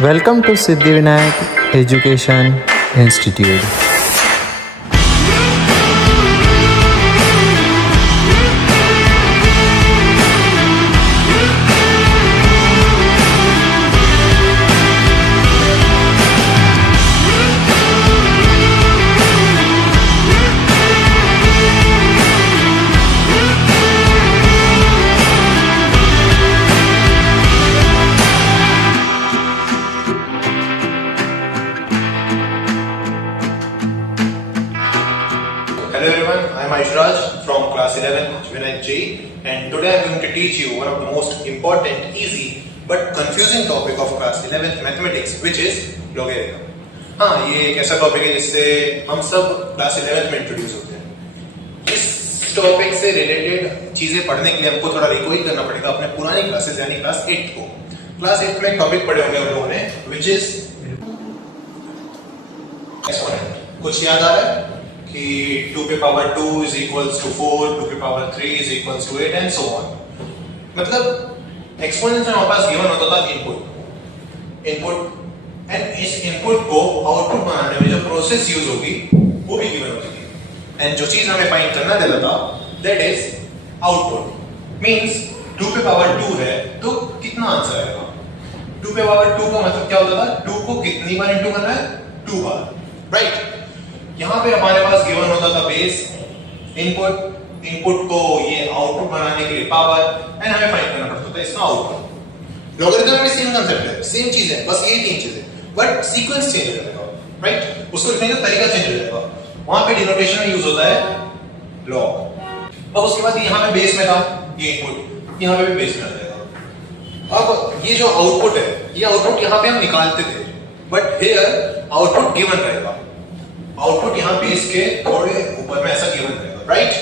Welcome to Siddhivinayak Education Institute. Hello everyone, I am Aishraj from class 11 Vinayak J, and today I am going to teach you one of the most important, easy but confusing topic of class 11th mathematics, which is logarithm. हाँ, ये एक ऐसा topic है जिससे हम सब class 11th में introduce होते हैं। इस टॉपिक से रिलेटेड चीजें पढ़ने के लिए हमको थोड़ा रिकॉइल करना पड़ेगा अपने पुरानी क्लासेस यानी क्लास 8 को। क्लास 8 में एक टॉपिक पढ़े होंगे हम लोगों ने, which is exponent। कुछ याद आ रहा है कि 2 पे पावर 2 is equals to 4, 2 पे power 3 is equals to 8 and so on। मतलब एक्सपोनेंट में हमारे पास गिवन होता था इनपुट एंड इस इनपुट को आउटपुट बनाने में जो प्रोसेस यूज होगी वो भी गिवन होती थी, एंड जो चीज हमें फाइंड करना देता था दैट इज आउटपुट। मींस 2 पे पावर 2 है तो कितना आंसर आएगा। 2 पे पावर 2 का मतलब क्या होता था, 2 को कितनी बार इंटू करना है, 2 बार, राइट। यहाँ पे हमारे पास गिवन होता था बेस, इनपुट को ये आउटपुट बनाने के लिए पावर, एंड हमें फाइंड करना पड़ता था इसका आउटपुट। लॉगरिथम में सेम कांसेप्ट है, सेम चीज है, बस ये तीन चीजें, बट सीक्वेंस चेंज हो जाएगा, राइट। उसको लिखने का तरीका चेंज हो जाएगा। वहां पे डिनोटेशन में यूज होता है लॉग। अब उसके बाद यहाँ पे बेस में था ये इनपुट, यहाँ पे भी बेस में आ जाएगा। अब ये जो आउटपुट है, ये आउटपुट यहाँ पे हम निकालते थे, बट हियर आउटपुट गिवन रहेगा। आउटपुट यहाँ पे इसके थोड़े ऊपर में ऐसा गिवन रहेगा, राइट।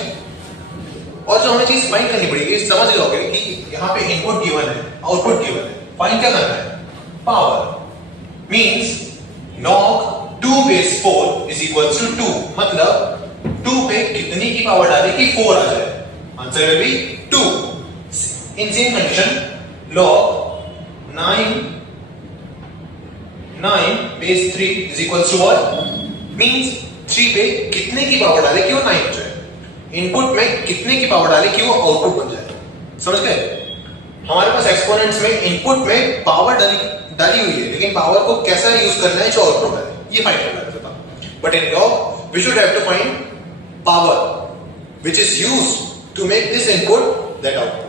और जो हमें चीज फाइंड करनी पड़ेगी, समझ जाओगे कि यहाँ पे इनपुट गिवन है, आउटपुट गिवन है, फाइंड क्या करना है, power. Means log 2 base 4 is equals to 2, मतलब 2 पे कितने की पावर डाले कि 4 आ जाए, answer will be 2। In same condition log 9 base 3 is equals to what, means 3 पे कितने की पावर डाले कि वो 9 हो जाए। इनपुट में कितने की पावर डाले कि वो आउटपुट बन जाए, समझ गए। हमारे पास एक्सपोनेंट्स में इनपुट में पावर डाली हुई है, लेकिन पावर को कैसा यूज करना है जो आउटपुट है ये फाइंड करना था। But in log we should have to find power which is used to make this input that output.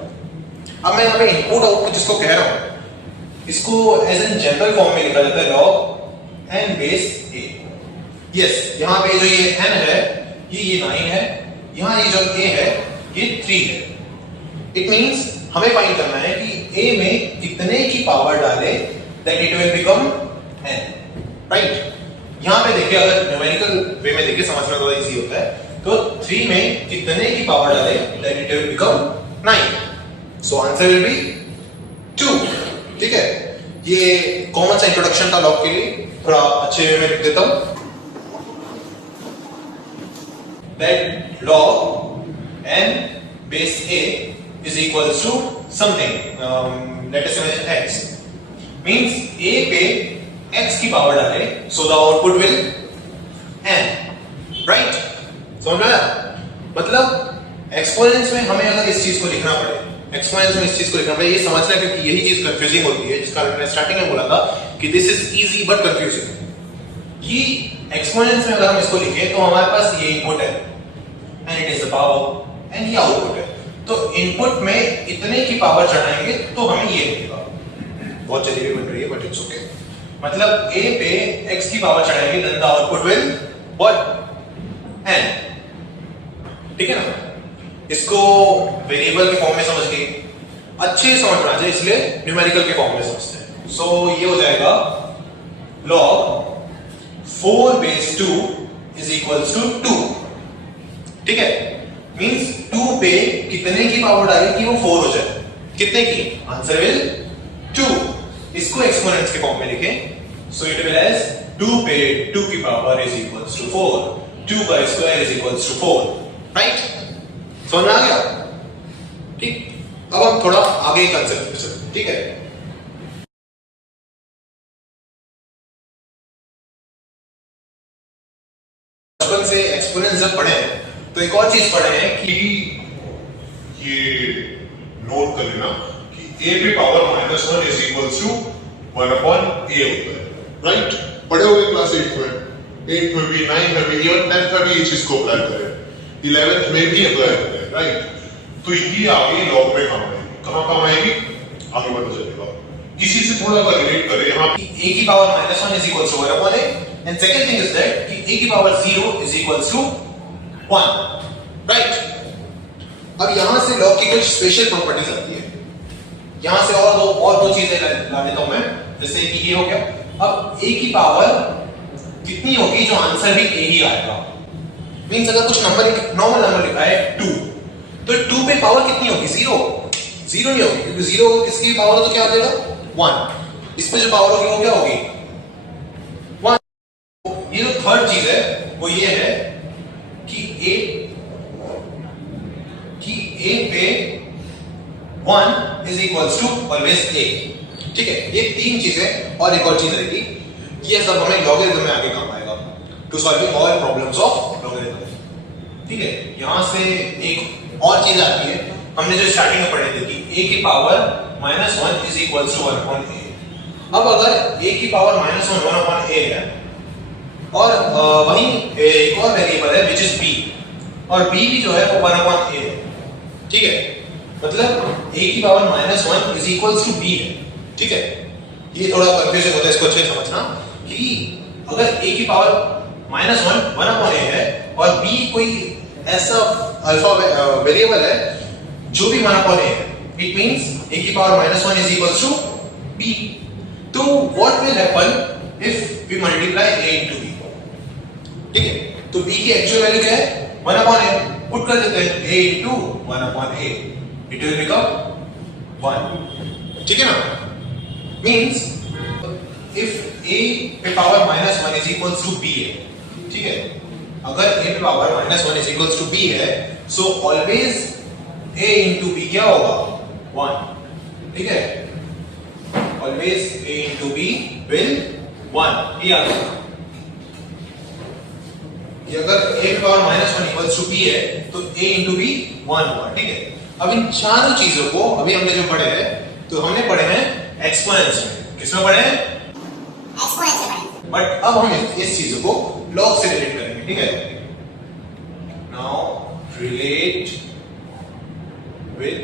अब मैं यहाँ पे इनपुट आउटपुट जिसको कह रहा हूं, इसको एज एन जनरल फॉर्म में लिखा जाता है log n base a। Yes, यहाँ पे जो ये n है ये 9 है, यहाँ ये जो a है ये 3 है। इट मींस हमें फाइंड करना है कि a में कितने की पावर डाले that it will become n, right. यहाँ पे देखिए, अगर न्यूमेरिकल वे में देखिए समझना थोड़ा इजी होता है, तो 3 में कितने की पावर डाले that it will become 9, so answer will be 2, ठीक है। ये कॉमन सा इंट्रोडक्शन था लॉग के लिए, थोड़ा अच्छे वे में लिख देता हूं that log n base a is equals to something, let us imagine x, means a पे x की पावर डाले so the output will n, right। समझ में आया। मतलब एक्सपोनेंट्स में हमें अगर इस चीज को लिखना पड़े, एक्सपोनेंट्स में इस चीज को लिखना पड़े, ये समझना है क्योंकि यही चीज कंफ्यूजिंग होती है, जिसका मैंने स्टार्टिंग में बोला था कि this is easy but confusing. ये एक्सपोनेंट्स में अगर हम इसको लिखें तो हमारे पास ये इनपुट है and it is the power, and ये आउटपुट है। तो इनपुट में इतने की पावर चढ़ाएंगे तो हमें ये मिलेगा। बहुत जल्दी भी बन रही है बट इट्स ओके। मतलब a पे x की पावर चढ़ाएंगे then the output will what, n, ठीक है ना। इसको वेरिएबल के फॉर्म में समझ के अच्छे समझ में आ जाए, इसलिए न्यूमेरिकल के फॉर्म में समझते हैं। सो ये हो जाएगा log 4 base 2 is equals to 2, ठीक है। मींस 2 पे कितने की पावर डाले कि वो 4 हो जाए, कितने की, आंसर विल 2। इसको एक्सपोनेंट्स के फॉर्म में लिखें, सो इट विल एज 2 पे 2 की पावर इज इक्वल्स टू 4, 2 का square is equals to 4, right. समझ में आ गया, ठीक। अब हम थोड़ा आगे कंसेप्ट, ठीक है। बचपन से एक्सपोनेंस जब पढ़े हैं तो एक और चीज पढ़े हैं कि ये नोट कर लेना कि a पे power -1 is equals to 1 upon a होता है, राइट? पढ़े होंगे क्लास 8 में, 8 में भी, 9 में भी, इवन 10th में भी ये चीज को अप्लाई करें, 11th में भी अप्लाई करें, राइट? तो ये आगे लॉग में काम आएगी। कहाँ काम आएगी आगे पता चलेगा। इसी से थोड़ा सा रिलेट करें यहाँ a की power -1 is equals to 1 upon a, and second thing is that कि a की power 0 is equals to 1, right? अब यहाँ से log की कुछ स्पेशल प्रॉपर्टीज आती है। यहाँ से और दो चीजें ला देता हूं मैं, जैसे कि ये हो गया। अब a की पावर कितनी होगी जो आंसर भी a ही आएगा। मींस अगर कुछ नॉर्मल नंबर लिखा है 2, तो 2 पे पावर कितनी होगी? 0 नहीं होगी, क्योंकि 0 किसकी पावर हो तो क्या आ जाएगा? 1। इस पे जो पावर होगी वो क्या होगी? 1। ये जो थर्ड चीज है वो ये है कि a पे 1 is equals to always a। ठीक है, ये तीन चीजें और एक और चीज रहेगी। ये सब हमें लॉगरिथम में आगे काम आएगा to solving all problems of logarithm. ठीक है, यहां से एक और चीज आती है, हमने जो स्टार्टिंग में पढ़े थे कि a की power -1 is equals to 1 upon a। अब अगर a की पावर -1 1 अपॉन a है और वहीं एक और वेरिएबल है विच इज b, और b भी जो है वो 1 अपॉन a है। ठीक है, मतलब a की power -1 is equals to b है। ठीक है, ये थोड़ा कंफ्यूजन होता है, इसको अच्छे से समझना कि अगर a की पावर -1 1 अपॉन a है और b कोई ऐसा अल्फा वेरिएबल है जो भी 1 अपॉन a है, इट मींस a की power -1 is equals to b। तो what will happen if we multiply a into b? ठीक है, तो b की एक्चुअल वैल्यू क्या है? 1 अपॉन a। पुट कर देते हैं a into 1 upon a, it will become 1। ठीक है ना? मींस इफ a पे power -1 is equals to b है, ठीक है, अगर a पे power -1 is equals to b है, so always a into b क्या होगा? 1। ठीक है, always a into b will 1। ये आ गया कि अगर a पे पावर -1 इक्वल्स टू b है तो a इनटू b 1 हुआ। ठीक है, अब इन चारों चीजों को अभी हमने जो पढ़े हैं, तो हमने पढ़े हैं एक्सपोनेंट्स में। किसमें पढ़े हैं? एक्सपोनेंट में। बट अब हम इस चीजों को लॉग से रिलेट करेंगे। ठीक है, now relate with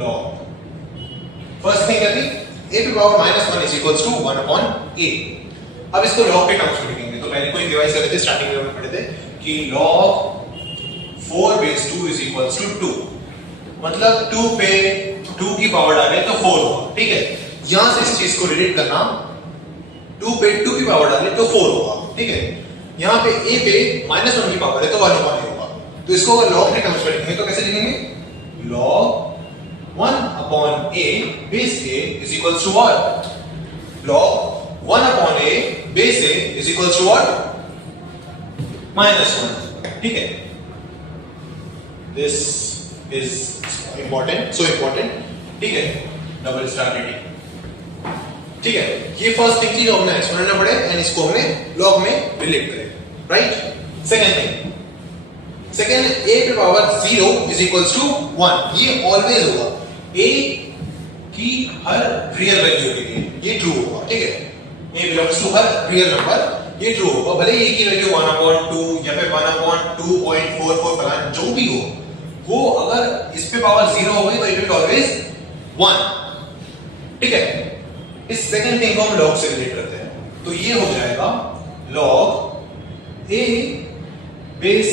log. First thing क्या थी? a पे power -1 is equals to 1 upon a। अब इसको लॉग के टर्म्स में लिखेंगे। तो पहले कोई रिवाइज कर रहे थे, स्टार्टिंग में हमने पढ़े थे कि log 4 base 2 is equals to 2, मतलब 2 पे 2 की पावर डाले तो 4 होगा। ठीक है, यहां से इस चीज को रिलेट करना, 2 पे 2 की पावर डाले तो 4 होगा। ठीक है, यहां पे a पे -1 की पावर है तो 1 अपॉन a होगा। तो इसको अगर लॉग के टर्म्स में लिखेंगे तो कैसे लिखेंगे? Log 1 upon a base a is equals to what? Log 1 upon a base a is equals to what? -1। ठीक है, this is important, so important. ठीक है, डबल स्टार रेटिंग। ठीक है, ये फर्स्ट थिंग थी जो हमने एक्सपोनेंट में पढ़े एंड इसको हमने लॉग में रिलेट करे, right? Second thing, second, a पे पावर 0 इज इक्वल्स टू 1। ये ऑलवेज होगा, a की हर रियल वैल्यू के लिए ये ट्रू होगा। ठीक है, a बिलोंग्स टू हर रियल नंबर, ये ट्रू होगा, भले a की वैल्यू 1/2 या फिर 1/2.44 फलाना जो भी हो, वो अगर इस पे पावर 0 हो गई तो इट विल ऑलवेज 1। ठीक है, इस सेकंड थिंग को हम लॉग से रिलेट करते हैं, तो ये हो जाएगा log a base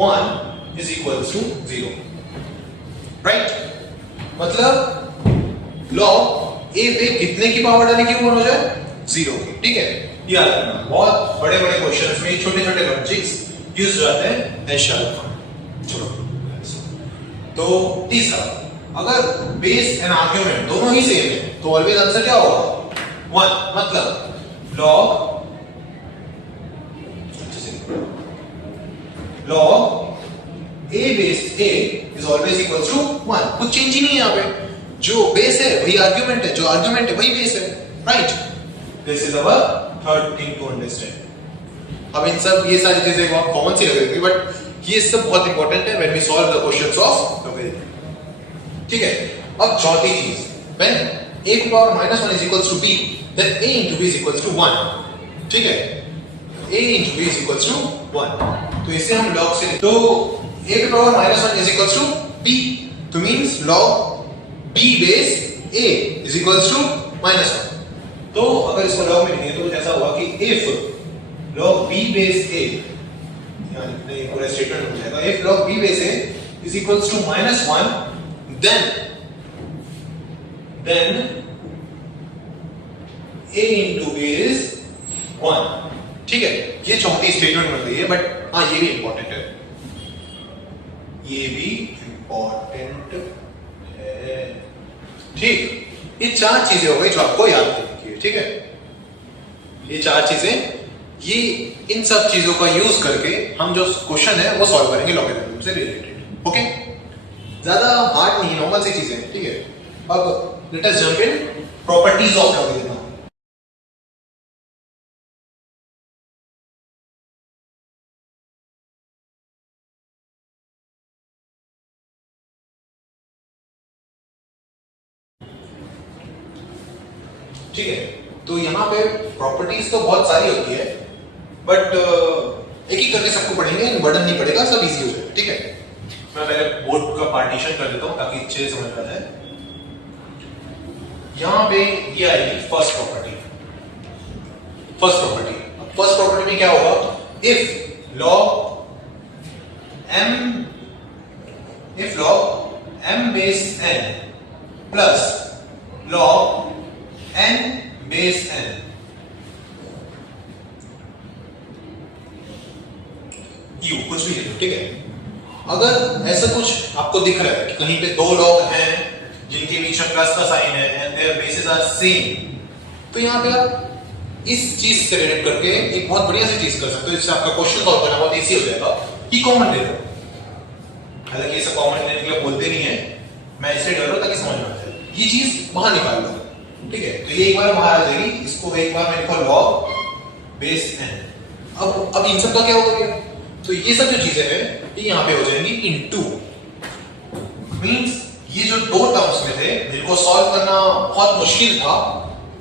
1 is equals to 0, right? मतलब लॉग a पे कितने की पावर डालने की हो जाए? 0 की। ठीक है, याद रखना, बहुत बड़े बड़े क्वेश्चंस में छोटे छोटे लॉजिक्स यूज हो जाते हैं एज शॉर्ट फॉर्म। चलो, तो तीसरा, अगर बेस एंड आर्ग्यूमेंट दोनों ही सेम है तो ऑलवेज आंसर क्या होगा? 1। मतलब log a base a is always equals to 1। कुछ चेंज ही नहीं है यहाँ पे, जो बेस है वही आर्ग्यूमेंट है, जो आर्ग्यूमेंट है वही बेस है, right? This is our third thing to understand. अब इन सब ये सारी चीजें बहुत कॉमन सी लग रही थी, बट ये सब बहुत इंपॉर्टेंट है when we solve the questions of logarithm. ठीक है, अब चौथी चीज, when a to the power minus 1 is equals to b, then a into b is equals to 1। ठीक है, a into b is equals to 1, तो इसे हम log से, तो a to the power minus 1 is equals to b, तो means log b base a is equals to minus 1। तो अगर इसको log में लिखें तो कुछ ऐसा होगा कि if log b base a, यानी पूरा स्टेटमेंट हो जाएगा, if log b base a is equals to minus 1, then a into b is 1। ठीक है, ये चौथी स्टेटमेंट बन गई है, बट हाँ ये भी इंपॉर्टेंट है, ये भी इंपॉर्टेंट है। ठीक, ये चार चीजें हो गई जो आपको याद रखनी है। ठीक है, ये चार चीजें, ये इन सब चीजों का यूज करके हम जो क्वेश्चन है वो सॉल्व करेंगे लॉगरिथम से रिलेटेड। ओके, ज्यादा हार्ड नहीं, नॉर्मल सी चीजें। ठीक है, अब let us jump in properties of logarithm. ठीक है, तो यहाँ पे प्रॉपर्टीज तो बहुत सारी होती है, बट एक ही करके सबको पढ़ेंगे, बर्डन नहीं पड़ेगा, सब इजी हो जाएगा। ठीक है, मैं पहले बोर्ड का पार्टीशन कर देता हूँ ताकि अच्छे से समझ आ जाए। यहाँ पे ये आएगी फर्स्ट प्रॉपर्टी। फर्स्ट प्रॉपर्टी में क्या होगा, if log m base n plus log n base n u, कुछ भी लिखो। ठीक है, अगर ऐसा कुछ आपको दिख रहा है कि कहीं पे दो लॉग हैं जिनके बीच में प्लस का साइन है and their bases are same, तो यहाँ पे आप इस चीज से रिलेट करके एक बहुत बढ़िया सी चीज कर सकते हो, जिससे आपका क्वेश्चन सॉल्व करना बहुत इजी हो जाएगा कि कॉमन ले लो। हालांकि इसे कॉमन लेने के लिए बोलते नहीं है, मैं इसलिए कर रहा हूं ताकि समझ में आ जाए। ये चीज बाहर निकाल लो। ठीक है, तो ये एक बार बाहर आ जाएगी, इसको एक बार मैं लिखो log बेस n। अब इन सब का क्या होगा, तो ये सब जो चीजें हैं ये यहाँ पे हो जाएंगी इनटू, मींस ये जो दो टर्म्स में थे जिनको सॉल्व करना बहुत मुश्किल था,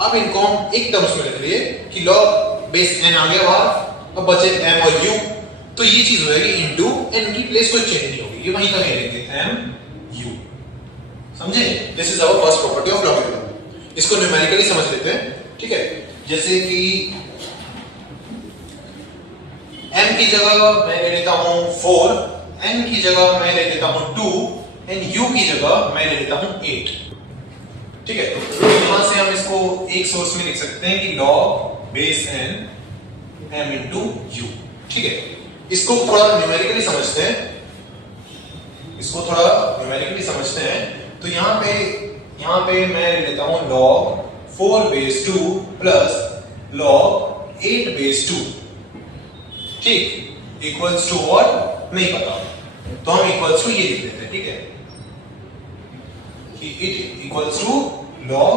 अब इनको हम एक टर्म्स में लिख लिए कि log बेस n आ गया बाहर, अब बचे m और u, तो ये चीज हो जाएगी इनटू, n की प्लेस कोई चेंज नहीं होगी, ये वहीं तक रहेंगे m u। समझे, this is our first property of logarithm. इसको न्यूमेरिकली समझ लेते हैं। ठीक है, जैसे कि m की जगह मैं ले लेता हूं 4, n की जगह मैं ले लेता हूं 2 एंड u की जगह मैं ले लेता हूं 8। ठीक है, तो यहां से हम इसको एक सोर्स में लिख सकते हैं कि log base n m into u। ठीक है, इसको थोड़ा न्यूमेरिकली समझते हैं, तो यहाँ पे मैं ले लेता हूं log 4 base 2 plus log 8 base 2। ठीक, इक्वल्स टू व्हाट नहीं पता, तो हम इक्वल्स टू ये लिख लेते हैं। ठीक है, कि it equals to log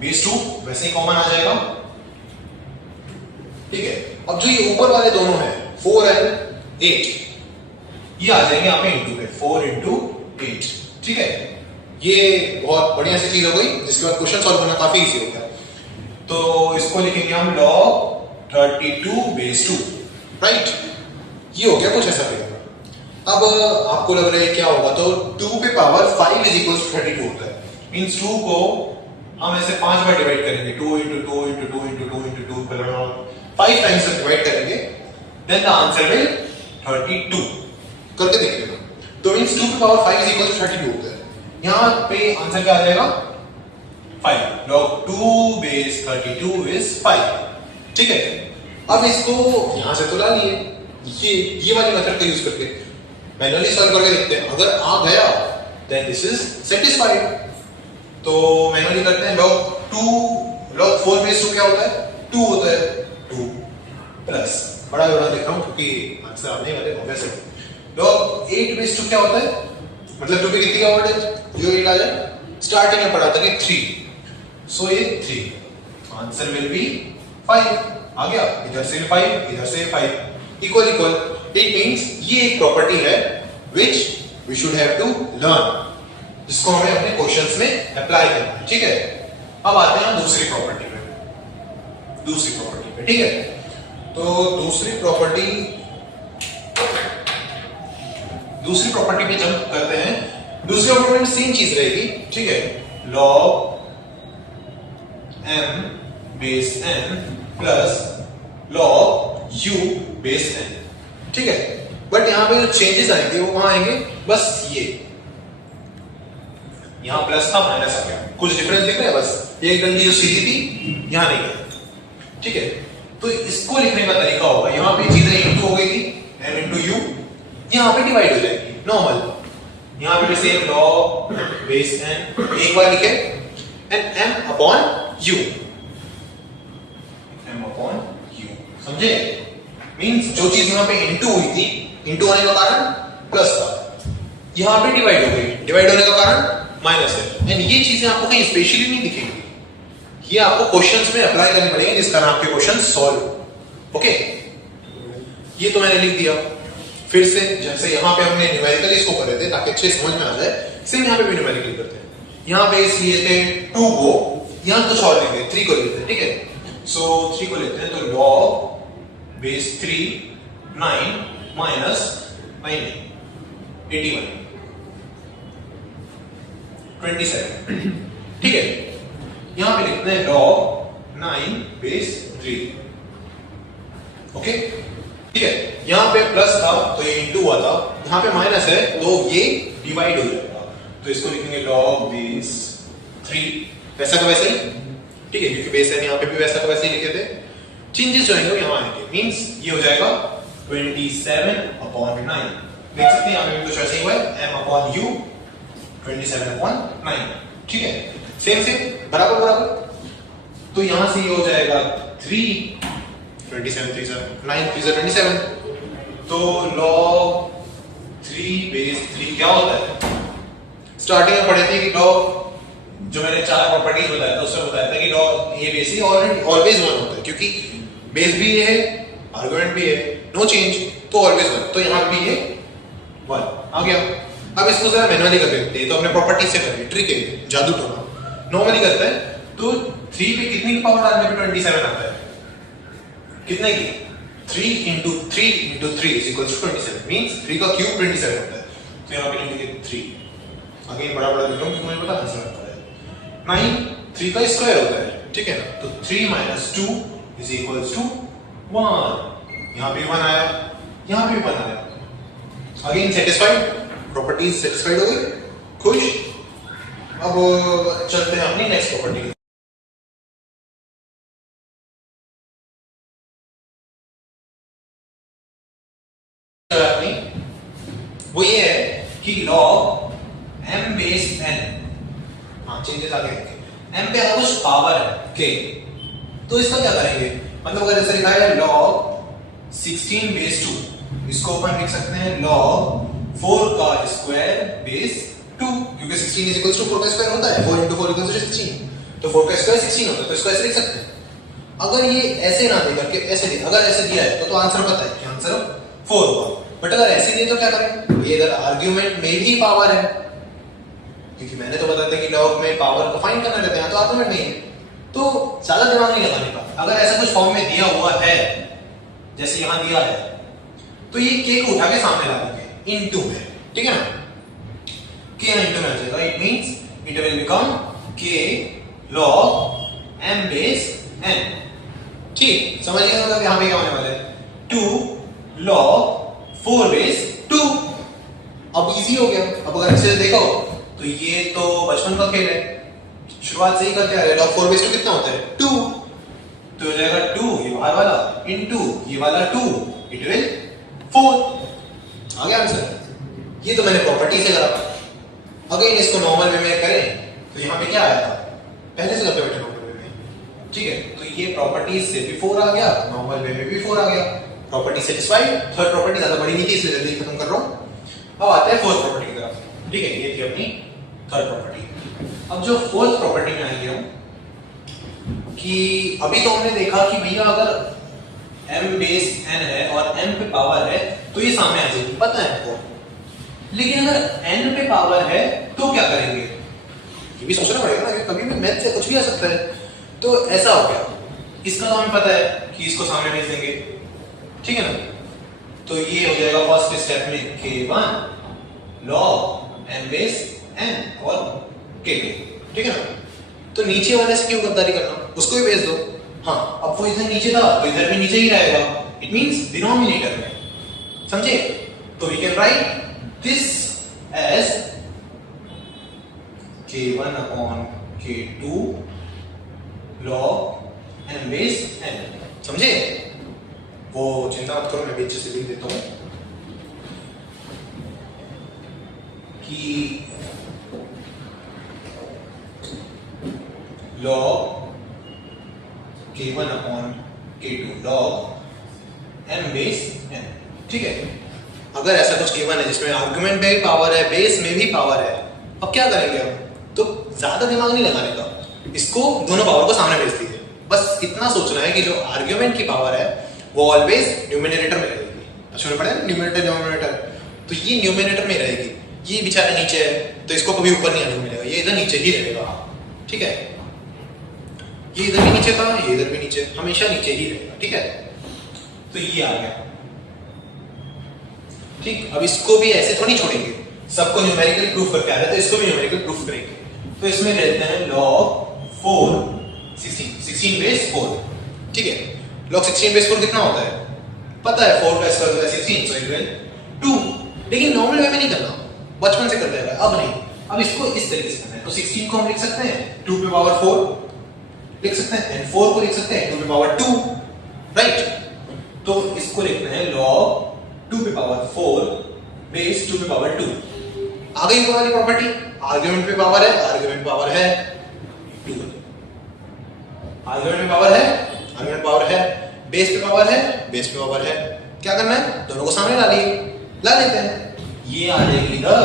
base 2, वैसे ही कॉमन आ जाएगा। ठीक है, अब जो ये ऊपर वाले दोनों हैं 4 एंड 8, ये आ जाएंगे यहाँ पे इनटू पे, 4 into 8। ठीक है, ये बहुत बढ़िया सी चीज हो गई, जिसके बाद क्वेश्चन सॉल्व करना काफी इजी हो गया। तो इसको लिखेंगे हम log 32 बेस 2, राइट, ये हो गया कुछ ऐसा फिगर। अब आपको लग रहा है क्या होगा, तो 2 पे पावर 5 इज इक्वल टू 32 होता है, मींस 2 को हम ऐसे 5 बार डिवाइड करेंगे, 2 into 2 into 2 into 2 into 2 5 times से डिवाइड करेंगे, देन द आंसर विल 32। करके देख लेना, तो मींस 2 पे पावर 5 इज इक्वल टू 32 होता है। यहाँ पे आंसर क्या आ जाएगा, 5, log 2 बेस 32 इज 5। ठीक है, अब इसको यहां से तो ला लिए, ये वाली मेथड का यूज करके मैन्युअली सॉल्व करके देखते हैं, अगर आ गया देन दिस इज सेटिस्फाइड। तो मैन्युअली करते हैं, log 4 बेस 2 क्या होता है, 2 होता है, 2 प्लस बड़ा लिख रहा हूं क्योंकि आंसर आने वाले ऑब्वियस है। log 8 बेस 2 क्या होता है, मतलब 2 पे कितनी का वर्ड है, जो 8 आ जाए, स्टार्टिंग में पढ़ा था कि 3, सो ये 3, आंसर विल बी 5। आ गया, इधर से 5, इधर से 5, इक्वल इक्वल। इट मींस ये एक प्रॉपर्टी है which we should have to learn, जिसको हमें अपने क्वेश्चंस में अप्लाई करना है, ठीक है। अब आते हैं दूसरी प्रॉपर्टी पे, ठीक है। तो दूसरी प्रॉपर्टी पे जंप करते हैं। दूसरी प्रॉपर्टी में सेम चीज रहेगी, ठीक है, log m base n plus log u base n, ठीक है। बट यहां पे जो चेंजेस आएंगे वो कहां आएंगे, बस ये यहां प्लस था माइनस आ गया, कुछ डिफरेंस दिख रहा है, बस ये गलती जो सीधी थी यहां नहीं गई, ठीक है। तो इसको लिखने का तरीका होगा, यहां पे चीजें इंटू हो गई थी m इंटू यू, यहां पे डिवाइड हो जाएगी नॉर्मल, यहां पे सेम log बेस n एक बार लिखे एंड m अपॉन u, समझे। मींस जो चीज यहां पे इंटू हुई थी, इंटू होने का कारण प्लस था, यहां पे डिवाइड हो गई, डिवाइड होने का कारण माइनस है। एंड ये चीजें आपको कहीं स्पेशली नहीं दिखेंगी, ये आपको क्वेश्चंस में अप्लाई करनी पड़ेगी, जिस कारण आपके क्वेश्चन सॉल्व। ओके, ये तो मैंने लिख दिया। फिर से जैसे यहां पे हमने न्यूमेरिकली इसको कर रहे थे ताकि अच्छे समझ में आ जाए, सेम यहां पे भी न्यूमेरिकली करते हैं। यहां पे इसलिए थे 2 को, यहां कुछ और लेते हैं, 3 को लेते हैं, ठीक है। सो 3 को लेते हैं, तो log बेस 3 9 माइनस 9 81 27, ठीक है। यहां पे लिखते हैं log 9 बेस 3, ओके, ठीक है। यहां पे प्लस था तो ये इंटू हुआ था, यहां पे माइनस है तो ये डिवाइड हो जाएगा, तो इसको लिखेंगे log बेस 3 वैसा का वैसे ही, ठीक है, क्योंकि बेस है यहां पे भी वैसा का वैसे ही लिखे थे। चेंजेस जो आएंगे यहां आएंगे, मींस ये हो जाएगा 27 अपॉन 9, देख सकते हैं यहां पे भी कुछ ऐसे ही हुआ है, m अपॉन u 27 अपॉन 9, ठीक है, सेम सेम बराबर बराबर। तो यहां से ये हो जाएगा 3 27 3 9 3 27, तो log 3 बेस 3 क्या होता है। स्टार्टिंग में पढ़े थे कि log, जो मैंने 4 प्रॉपर्टीज बताया था उसमें बताया था कि log a base already always 1 होता है, क्योंकि बेस भी ये है, आर्गुमेंट भी है, नो चेंज, तो ऑलवेज 1, तो यहां भी ये 1 आ गया। अब इसको जरा मैनुअली कर लेते हैं, तो अपने प्रॉपर्टी से करेंगे, ट्रिक है, जादू टोना। नॉर्मली करते हैं तो 3 पे कितनी की पावर डालने पे 27 आता है, कितने की, 3 into 3 into 3 is equals to 27, means 3 का क्यूब 27 होता है। तो यहाँ पे लिखेंगे 3, अगेन बड़ा बड़ा लिख रहा हूँ क्योंकि मुझे पता आंसर आता है। 9 3 का स्क्वायर होता है, ठीक है ना, तो 3 minus 2 is equals to 1, यहाँ पे 1 आया, यहाँ पे 1 आया, अगेन सेटिस्फाइड, प्रॉपर्टीज सेटिस्फाइड हो गई, खुश। अब चलते हैं अपनी नेक्स्ट प्रॉपर्टी की। वो ये है कि log m बेस n, हाँ चेंजेस आगे देखें, m पे अगर कुछ पावर है k, तो इसका क्या करेंगे, मतलब अगर ऐसे लिखा है log 16 बेस 2, इसको अपन लिख सकते हैं log 4 का स्क्वायर बेस 2, क्योंकि 16 is equals to 4 का स्क्वायर होता है, 4 into 4 equals to 16, तो 4 का स्क्वायर 16 होता है, तो इसको ऐसे लिख सकते हैं। अगर ये ऐसे ना दे करके ऐसे दे, अगर ऐसे दिया है तो आंसर पता है कि आंसर 4 होगा, बट अगर ऐसे दिए तो क्या करें, ये इधर आर्ग्यूमेंट में ही पावर है, क्योंकि मैंने तो बताया था कि लॉग में पावर को फाइंड करना रहता है, तो आर्ग्यूमेंट नहीं है, तो ज्यादा दिमाग नहीं लगाने का। अगर ऐसा कुछ फॉर्म में दिया हुआ है, जैसे यहां दिया है, तो ये k को उठा के सामने ला देंगे इनटू में, ठीक है ना, k इनटू में आ जाएगा, it means it will become k log m base n, ठीक, समझिए मतलब यहां पे क्या होने वाला है, 2 log 4 बेस 2, अब इजी हो गया। अब अगर अच्छे से देखो तो ये तो बचपन का खेल है, शुरुआत से ही करते आ रहे हैं, log 4 बेस 2 कितना होता है 2, तो हो जाएगा 2 ये बाहर वाला इनटू ये वाला 2, इट विल 4, आ गया आंसर। ये तो मैंने प्रॉपर्टी से करा। अगेन इसको नॉर्मल वे में करें तो यहाँ पे क्या आया था, पहले से करते बैठे नॉर्मल वे में, ठीक है, तो ये प्रॉपर्टी से भी 4 आ गया, नॉर्मल वे में भी 4 आ गया, प्रॉपर्टी सेटिस्फाइड। थर्ड प्रॉपर्टी ज्यादा बड़ी नहीं थी इसलिए जल्दी खत्म कर रहा हूं। अब आते हैं फोर्थ प्रॉपर्टी की तरफ, ठीक है, ये थी अपनी थर्ड प्रॉपर्टी। अब जो फोर्थ प्रॉपर्टी में आएंगे हम कि अभी तो हमने देखा कि भैया अगर m बेस n है और m पे पावर है तो ये सामने आ जाएगी, पता है आपको। लेकिन अगर n पे पावर है तो क्या करेंगे, ये भी सोचना पड़ेगा ना, कभी भी मैथ से कुछ भी आ सकता है। तो ऐसा हो गया, इसका तो हमें पता है कि इसको सामने भेज देंगे, ठीक है ना। तो ये हो जाएगा फर्स्ट स्टेप में k1 log m base n और k2, ठीक है ना। तो नीचे वाले से क्यों गद्दारी करना, उसको भी भेज दो। हाँ, अब वो इधर नीचे था तो इधर भी नीचे ही रहेगा, इट मींस डिनोमिनेटर में, समझे। तो we can write this as k1 upon k2 log m base n, समझे। वो चिंता मत करो, मैं भी अच्छे से लिख देता हूं कि log k1 upon k2 log m base n, ठीक है। अगर ऐसा कुछ k1 है जिसमें आर्गुमेंट में भी पावर है, बेस में भी पावर है, अब क्या करेंगे हम, तो ज्यादा दिमाग नहीं लगाने का, इसको दोनों पावर को सामने भेज दीजिए। बस इतना सोचना है कि जो आर्गुमेंट की पावर है वो ऑलवेज न्यूमिनेटर में रहेगी। अच्छा पढ़ा है न्यूमिनेटर डिनोमिनेटर, तो ये न्यूमिनेटर में रहेगी, ये बेचारा नीचे है तो इसको कभी ऊपर नहीं आने को मिलेगा, ये इधर नीचे ही रहेगा, ठीक है। ये इधर भी नीचे था, ये इधर भी नीचे, हमेशा नीचे ही रहेगा, ठीक है। तो ये आ गया, ठीक। अब इसको भी ऐसे थोड़ी छोड़ेंगे, सबको न्यूमेरिकली प्रूफ करके आ रहे हैं तो इसको भी न्यूमेरिकल प्रूफ करेंगे। तो इसमें लेते हैं log 4 16 बेस 4, ठीक है। log 16 बेस 4 कितना होता है, पता है, 4 का स्क्वायर होता है 16, सो इट विल 2। लेकिन नॉर्मल वे में नहीं करना, बचपन से करते हैं, अब नहीं। अब इसको इस तरीके से करना है, तो 16 को हम लिख सकते हैं 2 पे पावर 4 लिख सकते हैं, एंड 4 को लिख सकते हैं 2 पे पावर 2, राइट। तो इसको लिखते हैं log 2 पे पावर 4 बेस 2 पे पावर 2। आ गई वो वाली प्रॉपर्टी, आर्गुमेंट पे पावर है, आर्गुमेंट पावर है 2, आर्गुमेंट पे पावर है, आर्गुमेंट पावर है, बेस पे पावर है, बेस पे पावर है। क्या करना है, दोनों को सामने ला लेते हैं, ये आ जाएगी इधर,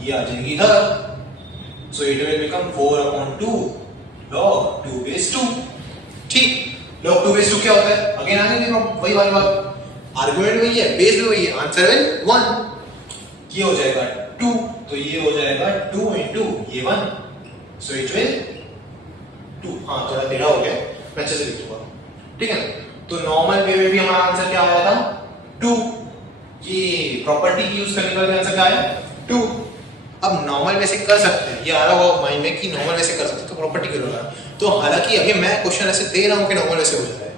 ये आ जाएगी इधर, so it will become 4/2 log 2 base 2, ठीक। log 2 बेस 2 क्या होता है, अगेन आ जाएंगे वही वाली बात, आर्गुमेंट वही है, बेस भी वही है, आंसर विल 1। ये हो जाएगा 2, तो ये हो जाएगा 2 into ये 1, सो इट विल 2। हाँ थोड़ा टेढ़ा हो गया, मैं अच्छे से लिख दूंगा, ठीक है ना। तो नॉर्मल वे में भी हमारा आंसर क्या आया था 2, ये प्रॉपर्टी यूज करने का आंसर क्या आया 2। अब नॉर्मल वे से कर सकते हैं, ये आ रहा होगा माइंड में कि नॉर्मल वे से कर सकते हैं, तो प्रॉपर्टी क्यों लगा। तो हालांकि अभी मैं क्वेश्चन ऐसे दे रहा हूं कि नॉर्मल वे से हो जाता है,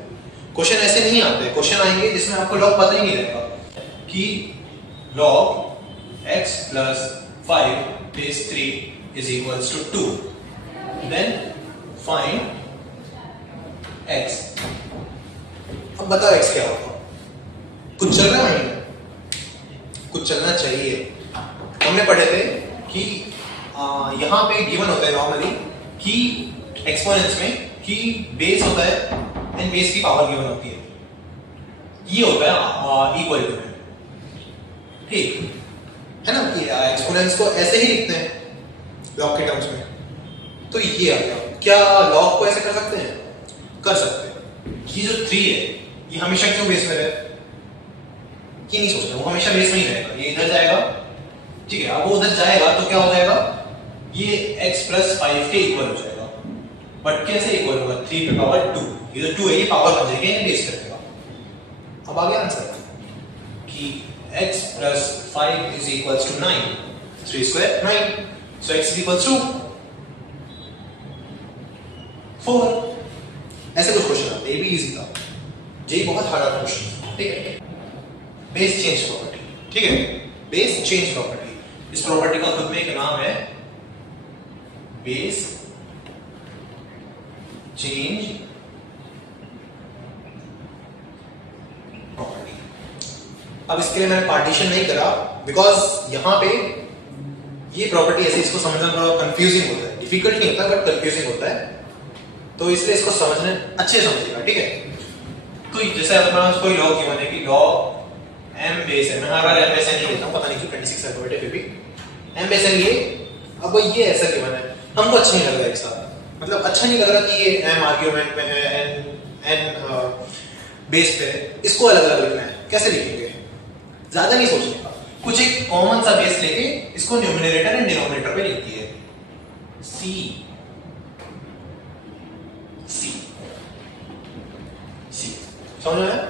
क्वेश्चन ऐसे नहीं आते, क्वेश्चन आएंगे जिसमें आपको लॉग पता ही नहीं रहेगा कि log x plus 5 base 3 is equals to 2, then find x। अब बताओ x क्या होगा, कुछ चल रहा है, कुछ चलना चाहिए। हमने पढ़े थे कि यहाँ पे गिवन होता है नॉर्मली कि एक्सपोनेंट्स में कि बेस होता है एंड बेस की पावर गिवन होती है, ये होता है इक्वल टू में, ठीक है ना। कि एक्सपोनेंट्स को ऐसे ही लिखते हैं लॉग के टर्म्स में। तो ये आ गया, क्या लॉग को ऐसे कर सकते हैं, कर सकते हैं। ये जो 3 है ये हमेशा क्यों बेस में रहे, ये नहीं सोचना, वो हमेशा बेस में ही रहेगा, ये इधर जाएगा, ठीक है। अब वो उधर जाएगा तो क्या हो जाएगा, ये x plus 5 के इक्वल हो जाएगा, बट कैसे इक्वल होगा, 3 पे पावर 2, ये जो 2 है ये पावर बन जाएगी, ये बेस कर देगा। अब आ गया आंसर कि x plus 5 is equals to 9, 3 square 9, so x is equals to 4। ऐसे कुछ क्वेश्चन आते हैं, ये भी इजी था, ये बहुत हार्ड था क्वेश्चन, ठीक है। बेस चेंज प्रॉपर्टी, ठीक है, बेस चेंज प्रॉपर्टी, इस प्रॉपर्टी का खुद में एक नाम है बेस चेंज प्रॉपर्टी। अब इसके लिए मैंने पार्टीशन नहीं करा बिकॉज यहां पे ये प्रॉपर्टी ऐसे इसको समझना थोड़ा कंफ्यूजिंग होता है, डिफिकल्ट नहीं होता बट कंफ्यूजिंग होता है, तो इसलिए इसको समझने अच्छे समझिएगा, ठीक है। तो जैसे अपना कोई लॉग गिवन है कि लॉग m बेस है, मैं हर बार m बेस नहीं लेता हूं, पता नहीं क्यों 26 है तो फिर भी m बेस है ये। अब ये ऐसा गिवन है, हमको अच्छा नहीं लग रहा एक साथ, मतलब अच्छा नहीं लग रहा कि ये m आर्गुमेंट में है n बेस पे इसको अलग अलग लिखना है। कैसे लिखेंगे? ज्यादा नहीं सोचने का, कुछ एक कॉमन सा बेस लेके इसको न्यूमरेटर एंड डिनोमिनेटर पे लिख दिए। सी सी सी समझ में आया?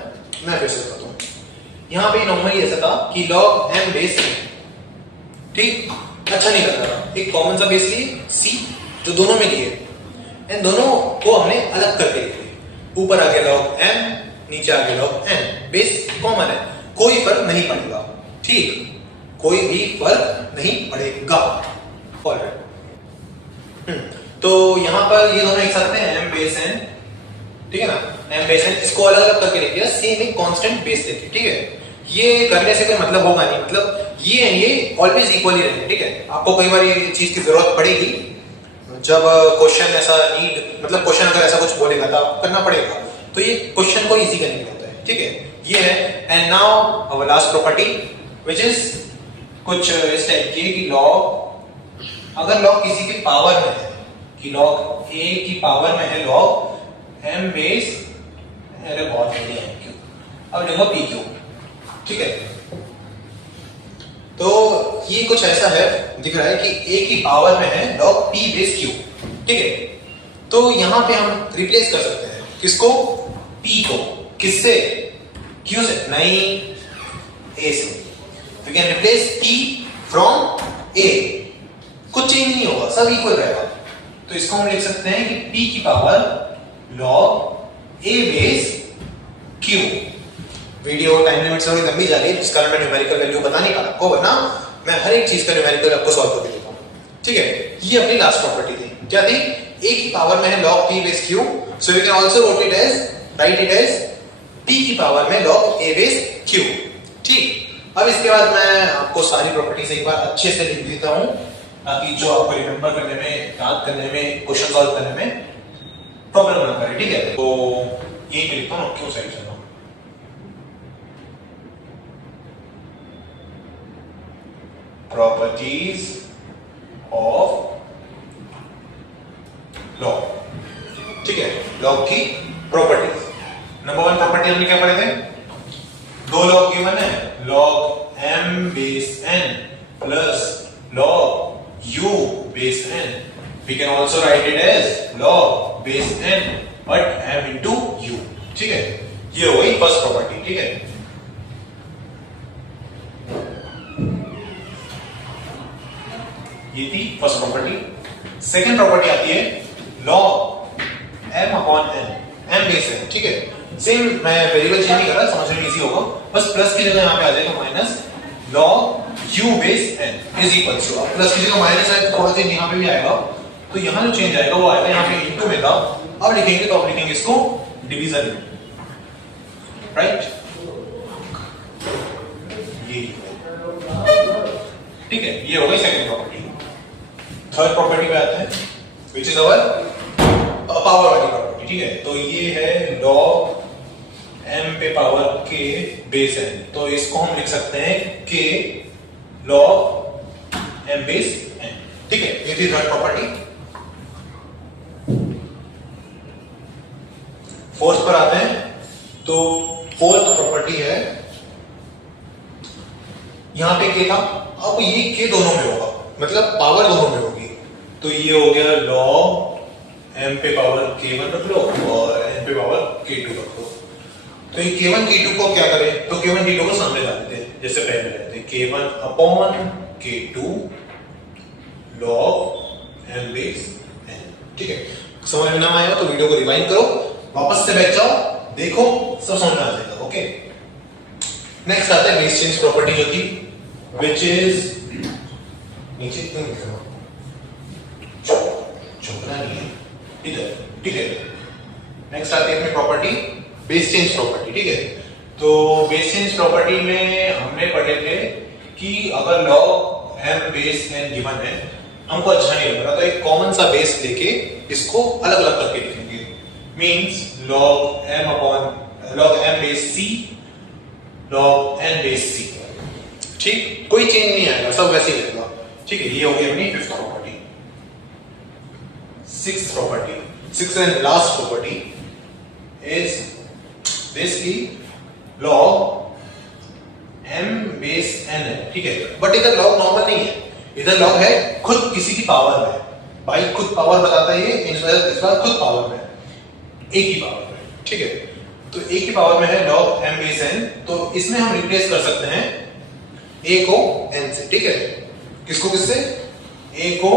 मैं फिर से बताता हूं। यहां पे नॉर्मली ऐसा था कि log m बेस है, ठीक, अच्छा नहीं लग रहा, एक कॉमन सा बेस लिए सी जो दोनों में लिए एंड दोनों को हमने अलग करके लिखे। ऊपर आ गया log m, नीचे आ गया log n, बेस कॉमन है, कोई फर्क नहीं पड़ेगा, ठीक, कोई भी फर्क नहीं पड़ेगा। तो यहां पर ये दोनों एक साथ हैं m बेस n, ठीक है ना, m बेस n, इसको अलग अलग करके लिख दिया सेम एक कांस्टेंट बेस लेके, ठीक है। ये करने से कोई मतलब होगा नहीं, मतलब ये ऑलवेज इक्वली रहेंगे, ठीक है। आपको कई बार ये चीज की जरूरत पड़ेगी जब क्वेश्चन ऐसा नीड, मतलब क्वेश्चन अगर ऐसा कुछ बोलेगा तो आपको करना पड़ेगा, तो ये क्वेश्चन को इजी करने के लिए होता है, ठीक है। ये है and now our last property which is कुछ इस टाइप की कि log, अगर log किसी के पावर में है, कि log a की पावर में है log m बेस, अरे बहुत बढ़िया है क्यों, अब देखो p क्यों, ठीक है। तो ये कुछ ऐसा है, दिख रहा है कि a की पावर में है log p बेस q, ठीक है। तो यहां पे हम रिप्लेस कर सकते हैं किसको, p को, किससे, q से नहीं, a से। We can replace p from a, कुछ चेंज नहीं होगा, सब इक्वल रहेगा। तो इसको हम लिख सकते हैं कि p की power log a base q। Video time limit से थोड़ी लंबी जा रही है, जिस कारण मैं न्यूमेरिकल वैल्यू बता नहीं पा रहा आपको, वरना मैं हर एक चीज का न्यूमेरिकल आपको सॉल्व करके देता हूं, ठीक है। ये अपनी लास्ट प्रॉपर्टी थी, क्या थी, a की पावर में है log p base q, so we can also write it as p की पावर में log a बेस q, ठीक। अब इसके बाद मैं आपको सारी प्रॉपर्टीज एक बार अच्छे से लिख देता हूं, ताकि जो आपको रिमेंबर करने में, याद करने में, क्वेश्चन सॉल्व करने में प्रॉब्लम ना करे, ठीक है। तो ये लिखता हूं, क्यों साइड से properties of log, ठीक है, log की प्रॉपर्टीज। नंबर 1 प्रॉपर्टी हमने क्या पढ़े थे, दो log गिवन है, log m base n plus log u base n। we can also write it as log base n but m into u, ठीक है। ये हो गई फर्स्ट प्रॉपर्टी, ठीक है। ये थी फर्स्ट प्रॉपर्टी। सेकंड प्रॉपर्टी आती है log m upon n, m base है, ठीक है। सेम, मैं वेरिएबल चेंज नहीं कर रहा, समझने में इजी होगा, बस प्लस की जगह यहाँ पे आ जाएगा minus log u base n is equal to, अब प्लस की जगह माइनस है, थोड़ा सा यहाँ पे भी आएगा, तो यहाँ जो चेंज आएगा वो आएगा, यहाँ पे इनटू में था, अब लिखेंगे तो अब लिखेंगे इसको डिवीजन में, राइट, ये ठीक है। ये हो गई सेकंड प्रॉपर्टी। थर्ड प्रॉपर्टी पे आते हैं, विच इज अवर पावर वाली प्रॉपर्टी, ठीक है। तो ये है log m पे पावर k बेस n, तो इसको हम लिख सकते हैं k log m base n, ठीक है। ये थी थर्ड प्रॉपर्टी। फोर्थ पर आते हैं, तो फोर्थ प्रॉपर्टी है, यहां पे k था, अब ये k दोनों में होगा, मतलब पावर दोनों में होगी, तो ये हो गया log m पे पावर k1 रख लो और n पे पावर k2 रख लो। तो ये k1 k2 को क्या करें, तो k1 k2 को सामने ला देते हैं, जैसे पहले रहते हैं k1 upon k2 log m base n, ठीक है। समझ में ना आया तो वीडियो को रिवाइंड करो, वापस से बैठ जाओ, देखो, सब समझ में आ जाएगा, ओके। नेक्स्ट आता है बेस चेंज प्रॉपर्टी जो थी, which is नीचे क्यों लिखा हुआ, झुकना नहीं है इधर, ठीक है। नेक्स्ट आती है अपनी प्रॉपर्टी बेस चेंज प्रॉपर्टी, ठीक है। तो बेस चेंज प्रॉपर्टी में हमने पढ़े थे कि अगर log m base n given है, हमको अच्छा नहीं लग रहा, तो एक कॉमन सा बेस लेके इसको अलग अलग करके लिखेंगे, means log m base c log n base c, ठीक, कोई चेंज नहीं आएगा, सब वैसे ही रहेगा, ठीक है। ये हो गई अपनी fifth property. Sixth and last property is basically log m base n है, ठीक है। बट इधर लॉग नॉर्मल नहीं है, इधर लॉग है खुद किसी की पावर में। भाई खुद पावर बताता है ये, इस बार खुद पावर में, a की पावर में, ठीक है। तो a की पावर में है log m बेस n, तो इसमें हम रिप्लेस कर सकते हैं a को n से, ठीक है। किसको किससे? a को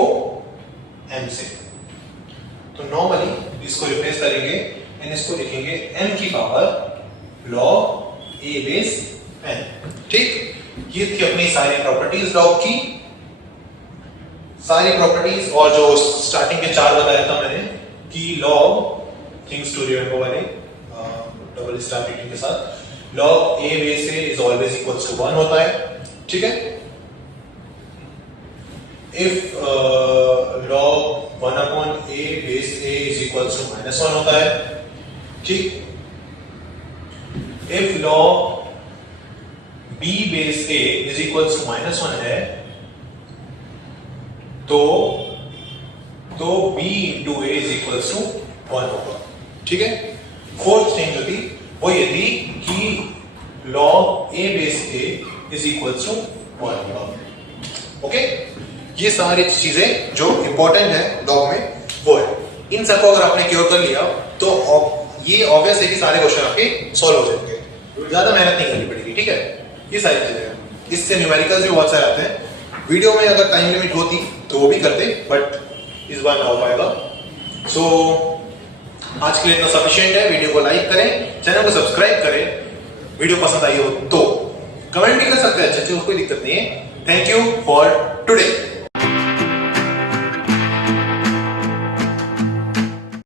m से। तो नॉर्मली इसको रिप्लेस करेंगे एंड इसको लिखेंगे m की power log a base n, ठीक। ये थी अपनी सारी प्रॉपर्टीज लॉग की, सारी प्रॉपर्टीज। और जो स्टार्टिंग के 4 बताया था मैंने कि लॉग थिंग्स टू रिमेंबर वाले डबल स्टार रेटिंग के साथ, log a base a is always equals to 1 होता है, ठीक है। If log 1 upon a base a is equals to -1 होता है, ठीक। If log b base a is equals to -1 है तो b into a is equals to 1 होगा, ठीक है। फोर्थ थिंग जो थी वो ये थी कि log a base a is equals to 1 होगा, ओके। ये सारी चीजें जो इंपॉर्टेंट है लॉग में वो है। इन सबको अगर आपने क्योर कर लिया तो ये ऑब्वियस है कि सारे क्वेश्चन आपके सॉल्व हो जाएंगे, ज्यादा मेहनत नहीं करनी पड़ेगी, ठीक है। ये सारी चीजें, इससे न्यूमेरिकल्स भी बहुत सारे आते हैं। वीडियो में अगर टाइम लिमिट होती तो वो भी करते, बट इस बार ना हो पाएगा। सो आज के लिए इतना सफिशिएंट है। वीडियो को लाइक करें, चैनल को सब्सक्राइब करें, वीडियो पसंद आई हो तो कमेंट भी कर सकते हैं अच्छे, कोई दिक्कत नहीं है। Thank you for today.